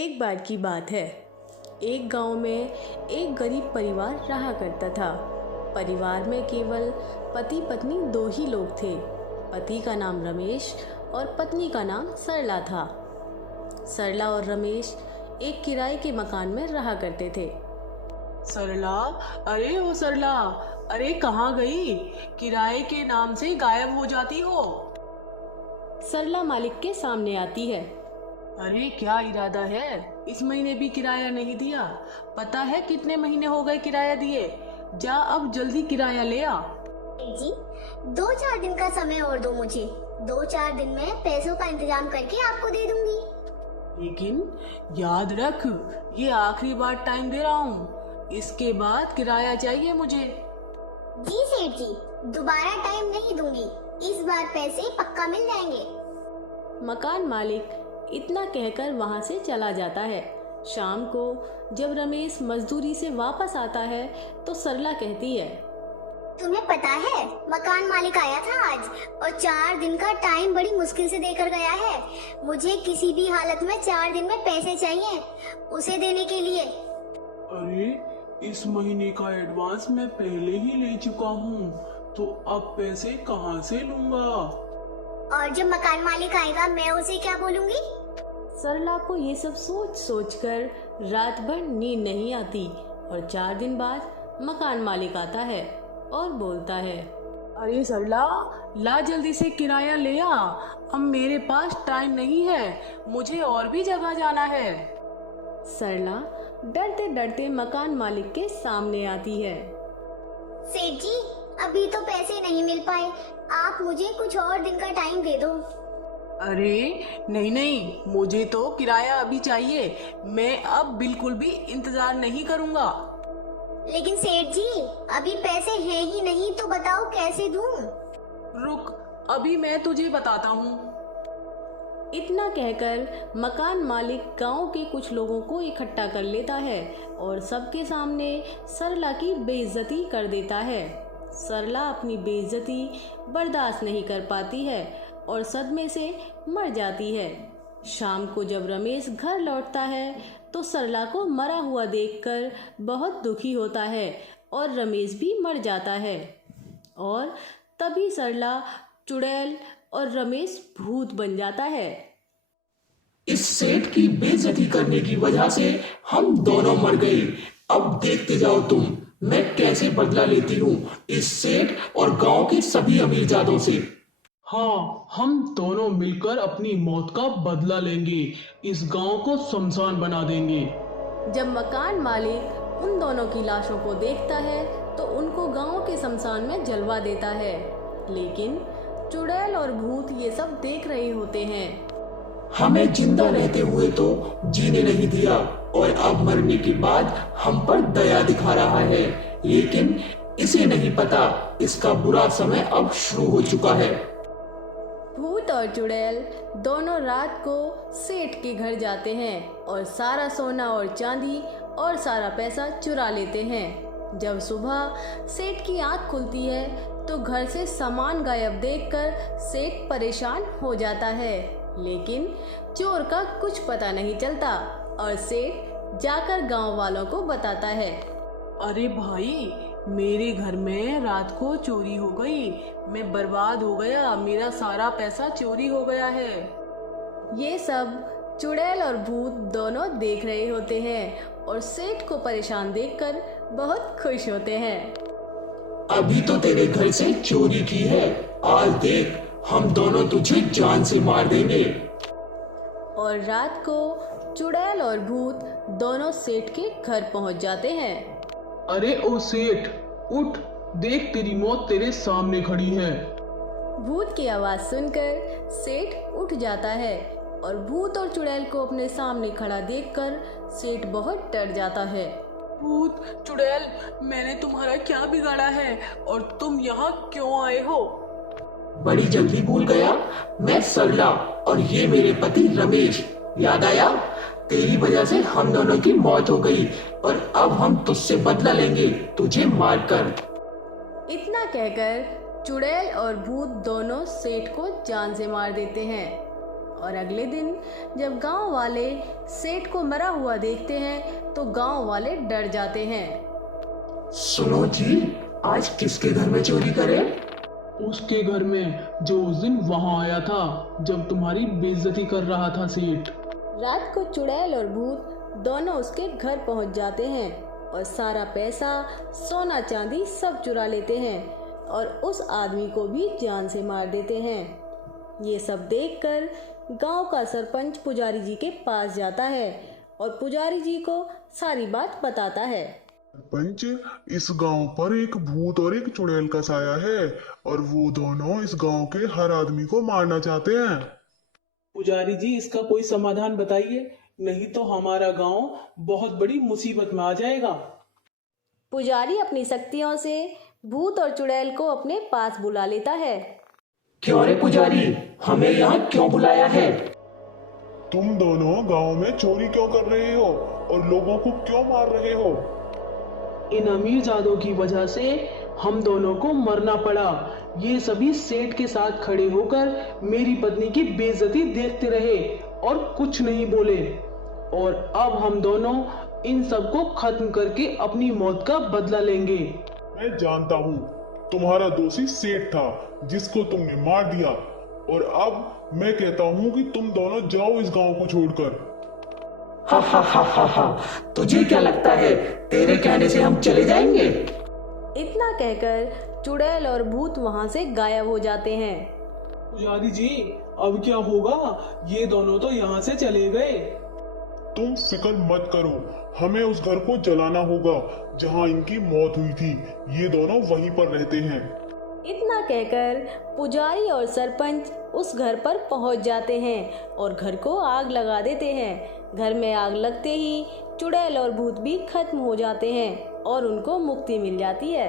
एक बार की बात है। एक गांव में एक गरीब परिवार रहा करता था। परिवार में केवल पति पत्नी दो ही लोग थे। पति का नाम रमेश और पत्नी का नाम सरला था। सरला और रमेश एक किराए के मकान में रहा करते थे। सरला, अरे ओ सरला, अरे कहाँ गई? किराए के नाम से गायब हो जाती हो। सरला मालिक के सामने आती है। अरे क्या इरादा है? इस महीने भी किराया नहीं दिया। पता है कितने महीने हो गए किराया दिए? जा अब जल्दी किराया ले आ। जी, 2-4 दिन का समय और दो मुझे। 2-4 दिन में पैसों का इंतजाम करके आपको दे दूंगी। लेकिन याद रख, ये आखिरी बार टाइम दे रहा हूँ। इसके बाद किराया चाहिए मुझे। जी सेठ जी, दोबारा टाइम नहीं दूंगी। इस बार पैसे पक्का मिल जाएंगे। मकान मालिक इतना कहकर वहां से चला जाता है। शाम को जब रमेश मजदूरी से वापस आता है तो सरला कहती है, तुम्हें पता है मकान मालिक आया था आज और 4 दिन का टाइम बड़ी मुश्किल से देकर गया है। मुझे किसी भी हालत में 4 दिन में पैसे चाहिए उसे देने के लिए। अरे इस महीने का एडवांस मैं पहले ही ले चुका हूँ, तो अब पैसे कहाँ से लूँगा? और जब मकान मालिक आएगा मैं उसे क्या बोलूंगी? सरला को ये सब सोच सोच कर रात भर नींद नहीं आती और 4 दिन बाद मकान मालिक आता है और बोलता है, अरे सरला, ला जल्दी से किराया ले आ। अब मेरे पास टाइम नहीं है, मुझे और भी जगह जाना है। सरला डरते डरते मकान मालिक के सामने आती है। सेठ जी, अभी तो पैसे नहीं मिल पाए। आप मुझे कुछ और दिन का टाइम दे दो। अरे नहीं नहीं, मुझे तो किराया अभी चाहिए। मैं अब बिल्कुल भी इंतजार नहीं करूँगा। लेकिन सेठ जी, अभी पैसे हैं ही नहीं, तो बताओ कैसे दूं? रुक, अभी मैं तुझे बताता हूँ। इतना कहकर मकान मालिक गांव के कुछ लोगों को इकट्ठा कर लेता है और सबके सामने सरला की बेइज्जती कर देता है। सरला अपनी बेइज्जती बर्दाश्त नहीं कर पाती है और सदमे से मर जाती है। शाम को जब रमेश घर लौटता है तो सरला को मरा हुआ देखकर बहुत दुखी होता है और रमेश भी मर जाता है। और तभी सरला, चुड़ैल और रमेश भूत बन जाता है। इस सेठ की बेइज्जती करने की वजह से हम दोनों मर गए। अब देखते जाओ तुम, मैं कैसे बदला लेती हूँ इस सेठ और गांव के सभी अमीरजादों से। हाँ, हम दोनों मिलकर अपनी मौत का बदला लेंगे। इस गांव को शमशान बना देंगे। जब मकान मालिक उन दोनों की लाशों को देखता है तो उनको गांव के शमशान में जलवा देता है। लेकिन चुड़ैल और भूत ये सब देख रहे होते हैं। हमें जिंदा रहते हुए तो जीने नहीं दिया और अब मरने के बाद हम पर दया दिखा रहा है। लेकिन इसे नहीं पता इसका बुरा समय अब शुरू हो चुका है। भूत और चुड़ैल दोनों रात को सेठ के घर जाते हैं और सारा सोना और चांदी और सारा पैसा चुरा लेते हैं। जब सुबह सेठ की आंख खुलती है तो घर से सामान गायब देखकर सेठ परेशान हो जाता है। लेकिन चोर का कुछ पता नहीं चलता और सेठ जाकर गांव वालों को बताता है। अरे भाई, मेरे घर में रात को चोरी हो गई। मैं बर्बाद हो गया, मेरा सारा पैसा चोरी हो गया है। ये सब चुड़ैल और भूत दोनों देख रहे होते हैं और सेठ को परेशान देखकर बहुत खुश होते हैं। अभी तो तेरे घर से चोरी की है, आज देख हम दोनों तुझे जान से मार देंगे। और रात को चुड़ैल और भूत दोनों सेठ के घर पहुंच जाते हैं। अरे ओ सेठ, उठ, देख तेरी मौत तेरे सामने खड़ी है। भूत की आवाज सुनकर सेठ उठ जाता है और भूत और चुड़ैल को अपने सामने खड़ा देखकर सेठ बहुत डर जाता है। भूत, चुड़ैल, मैंने तुम्हारा क्या बिगाड़ा है और तुम यहाँ क्यों आए हो? बड़ी जल्दी भूल गया, मैं सरला और ये मेरे पति रमेश। याद आया? तेरी वजह से हम दोनों की मौत हो गई और अब हम तुझसे बदला लेंगे, तुझे मारकर। इतना कहकर चुड़ैल और भूत दोनों सेठ को जान से मार देते हैं और अगले दिन जब गांव वाले सेठ को मरा हुआ देखते हैं तो गांव वाले डर जाते हैं। सुनो जी, आज किसके घर में चोरी करें? उसके घर में जो उस दिन वहां आया था जब तुम्हारी बेइज्जती कर रहा था सेठ। रात को चुड़ैल और भूत दोनों उसके घर पहुंच जाते हैं और सारा पैसा, सोना चांदी सब चुरा लेते हैं और उस आदमी को भी जान से मार देते हैं। ये सब देखकर गांव का सरपंच पुजारी जी के पास जाता है और पुजारी जी को सारी बात बताता है। सरपंच, इस गांव पर एक भूत और एक चुड़ैल का साया है और वो दोनों इस गांव के हर आदमी को मारना चाहते हैं। पुजारी जी, इसका कोई समाधान बताइए, नहीं तो हमारा गांव बहुत बड़ी मुसीबत में आ जाएगा। पुजारी अपनी शक्तियों से भूत और चुड़ैल को अपने पास बुला लेता है। क्यों रे पुजारी, हमें यहाँ क्यों बुलाया है? तुम दोनों गांव में चोरी क्यों कर रहे हो और लोगों को क्यों मार रहे हो? इन अमीरजादों की वजह से हम दोनों को मरना पड़ा। ये सभी सेठ के साथ खड़े होकर मेरी पत्नी की बेइज्जती देखते रहे और कुछ नहीं बोले, और अब हम दोनों इन सब को खत्म करके अपनी मौत का बदला लेंगे। मैं जानता हूँ तुम्हारा दोषी सेठ था जिसको तुमने मार दिया, और अब मैं कहता हूँ कि तुम दोनों जाओ इस गांव को छोड़कर। हा हा हा हा हा, तुझे क्या लगता है तेरे कहने से हम चले जाएंगे? इतना कहकर चुड़ैल और भूत वहां से गायब हो जाते हैं। पुजारी जी, अब क्या होगा? ये दोनों तो यहाँ से चले गए। तुम फिक्र मत करो, हमें उस घर को जलाना होगा जहाँ इनकी मौत हुई थी। ये दोनों वहीं पर रहते हैं। इतना कहकर पुजारी और सरपंच उस घर पर पहुंच जाते हैं और घर को आग लगा देते हैं। घर में आग लगते ही चुड़ैल और भूत भी खत्म हो जाते हैं और उनको मुक्ति मिल जाती है।